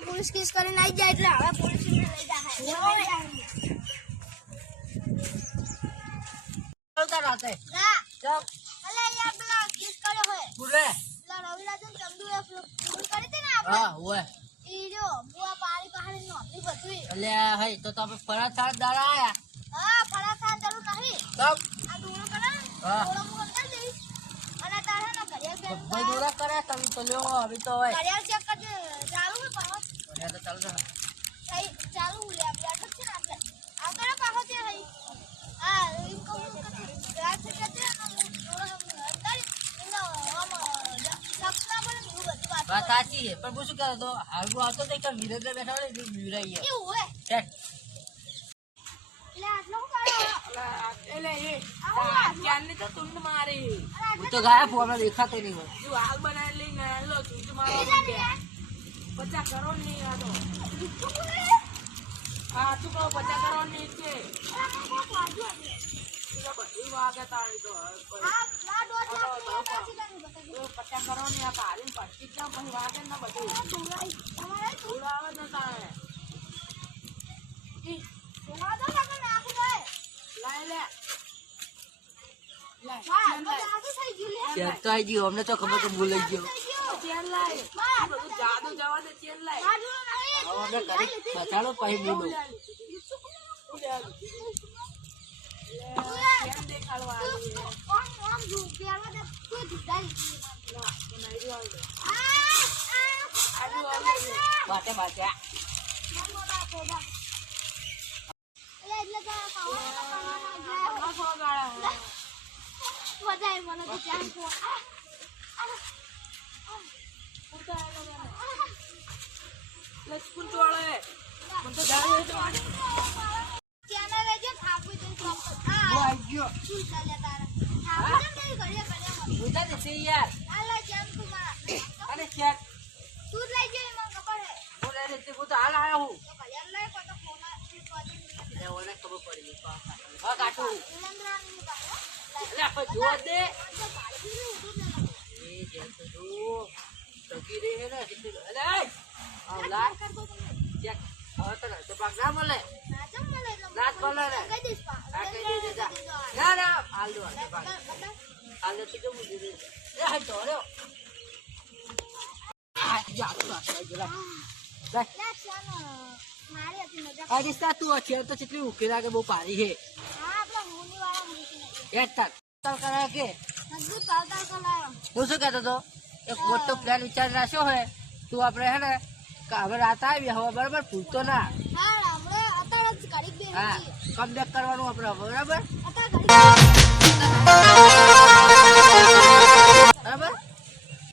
police case કરીને આવી જાય એટલે હવે પોલીસ લઈ જાય રાતે ના ચમ અલે યાર પેલા કેસ કર્યો હોય પૂરે પેલા રવિરાજન ચંદુ એ ફોન કરી હતી ને આપણે હા ઓય ઈ જો બુઆ પાડી પાડી નો આપણી બધું એટલે હે તો આપણે ફરજ સાત દાડા આયા હા ફળાસાન ચાલુ નહીં તબ આ દોરો કરે હા દોરો મુકમ કરી દે અને તારે ના કર્યા કે ભાઈ દોરા કરે તમે તો લ્યો હવે તો હોય કર્યા ચેક કરજે ચાલુ હે પાહો મને તો ચાલુ છે સહી ચાલુ લે આપણે અટક છે ને આપણે આગળ પાહો છે હઈ આ એમ કહું કે રાત છે કે દોરો અંદાજ એનો આમ સપના પર હું બધી વાત વાત સાચી છે પણ હું શું કરે તો હાલવું આવતો તો કે વિરેન્દ્ર બેઠા હોય ને મ્યુરાઈ એવું હોય સેટ એટલે આટલો હું કરો એટલે એ ક્યારની તો તુંડ મારી હું તો ગાયબ હું આપણે દેખાતો નહીં હોય તું હાલ બનાવી લઈને લો તુંડ મારવા માંડ્યા 50 કરોડ ની આ તો હા તું કહો 50 કરોડ ની છે બધી વાગે તારી તો 50 કરોડ ની આ કાઢીને પચી ક્યાં પછી વાગે ને બધું ઉડાવે ને તારે લાય લે ચેક તો આવી ગયું અમને તો ખબર કે ભૂલાઈ ગયો ચેન લાય બધું જાદુ જવા દે ચેન લાય હવે અમે કરી બચાડો પછી બોલો ચેન દેખાડવા બાટે બાટે વધારે મને તો ધ્યાન કો લક્ષ્મણ ચોળે મને તો જાણે તો ત્યાંના લેજો થાપું તો આ આવી ગયો શું ચાલે તારા થાપું કેમ નહીં ઘડિયા ઘડિયા ઉધા દે યાર આલા જેમ તું મારા અરે ચેક તું લઈ જઈ મને ખબર હે બોલે રે તે હું તો હાલ આયા હું તો ઘડિયા લઈ કો તો ફોન એ ઓને ખબર પડી હા કાટું સુરેન્દ્રની પાસે એટલે આપણે જોવા દે એ જે તો તકી રે હે ને અલે આવલા કર દો તમે ચેક હવે તો પાક ના મળે ના જમ મળે રાત મળે ને કઈ દઈશ પા આ કઈ દે જા ના ના હાલ દો પાક હાલ તો કેમ દીધે એ હા તો રે આ જા તો જરા ના ચાનો મારી હતી મજા આ રિશ્તા તું છે તો કેટલી ઉકેલા કે બહુ પારી છે હા આપણા હોની વાળા મૂકી નથી એક તક કરે કે નજદીક પાવતા કલાયો હું શું કહેતો તો એક મોટો પ્લાન વિચાર રાખ્યો હોય તું આપણે હે ને હવે રાત આવી હવે બરાબર ભૂલતો ના હા આપણે અત્યારે જ ઘડીક બે હા કમ બેક કરવાનું આપણે બરાબર અત્યારે ઘડીક